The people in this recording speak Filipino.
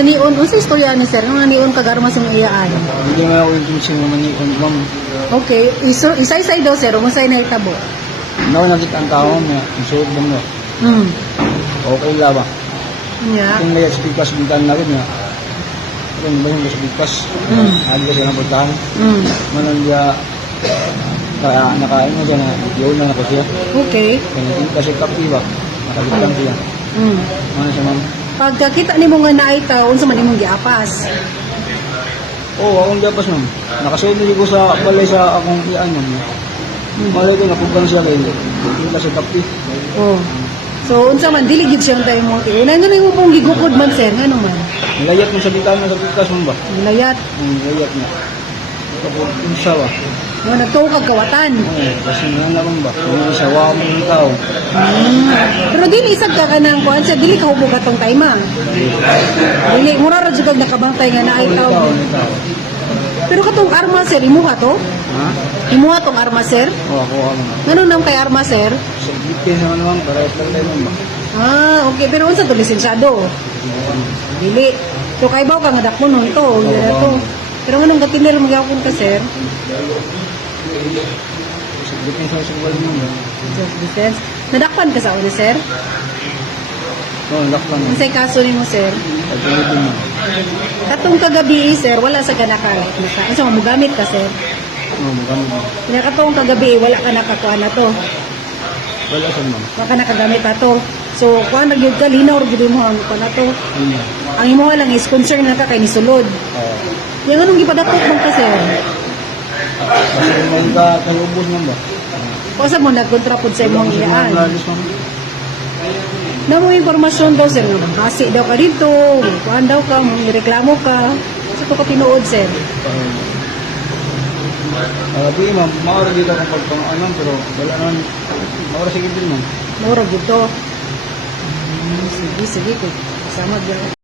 nga nion, unsa istorya ni sir? Nga nion kag armas ang iyaan. Hindi naman ako yung tumising naman ni ma'am. Okay, isa-isa daw sir, unsay nahitabo? Nawa nakita ang tao niya, ang suot mo mo. Okay lang ba? Nya. Kung may speakers bintan na rin niya. Kung ba yung speakers? Agi ka siya ng pagkahan. Manan dia nakain mo siya na yun na ako siya. Okay. Kaya nakita siya kapi ba? Nakalitan siya. Ano siya ma'am? Pagkakita nimo nga naita, unsa man imong giapas? Oo, akong diapas ma'am. Nakasunod na ko sa balay sa akong iyan ma'am. Malay ko napugang siya kayo. Nakita siya kapi. Oh. So unsa man dili gid siyang tayo mo ti. Una nga mo pong gigukod man sir, ngano man? Nilayat mo sa bitan mo sa pikas ma'am ba? Nilayat. Nilayat niya. Tapos unsa ba? Mo nagtuo kag kawatan. Oo, kasi naman ba? Hindi siya wa mo ng tao. Pero dili isag ka kanang kuan sa dili ka hubog atong time. Dili mura ra jud kag nakabantay nga naay tao. Pero katong arma sir, imuha to? Ha? Imuha tong arma sir? Oo, ako ano. Ngano nang kay arma sir? Sa bitin naman naman, para lang tayo ma'am ba? Okay, pero unsa to lisensyado? Dili. So kay baw ka nga dakon nun to, yun to. Pero nganong gatinel magyapon ka sir? Sa bitin sa sugal mo ba? Just defense. Nadakpan ka sa una sir? Oo, lock lang. Unsay kaso nimo sir? Pagpilitin mo. Katong kagabi sir, wala sa ganaka. Unsa mo gamit ka sir? Oo, magano mo. Nya katong kagabi wala ka nakakuha na to. Wala sa ma'am. Wala ka nakagamit na to. So kuha na gyud ka linaw gyud mo ang kuha na to. Ang imo lang is concern na ka kay nisulod. Oo. Yang anong gipadatot man ka sir? Kasi kung may ka kalubos ma'am ba? O sa mo nagkontra pud sa imong iyaan. Lalis ma'am. Namo informasyon daw sir, nga kasi daw ka dito, kuan daw ka, reklamo ka. Sa to ka tinuod sir. Di ma'am, maura dito kung pagpang-anon, pero wala naman. Maura sige din ma'am. Mura gid to. Sige, sige. Sama gyud.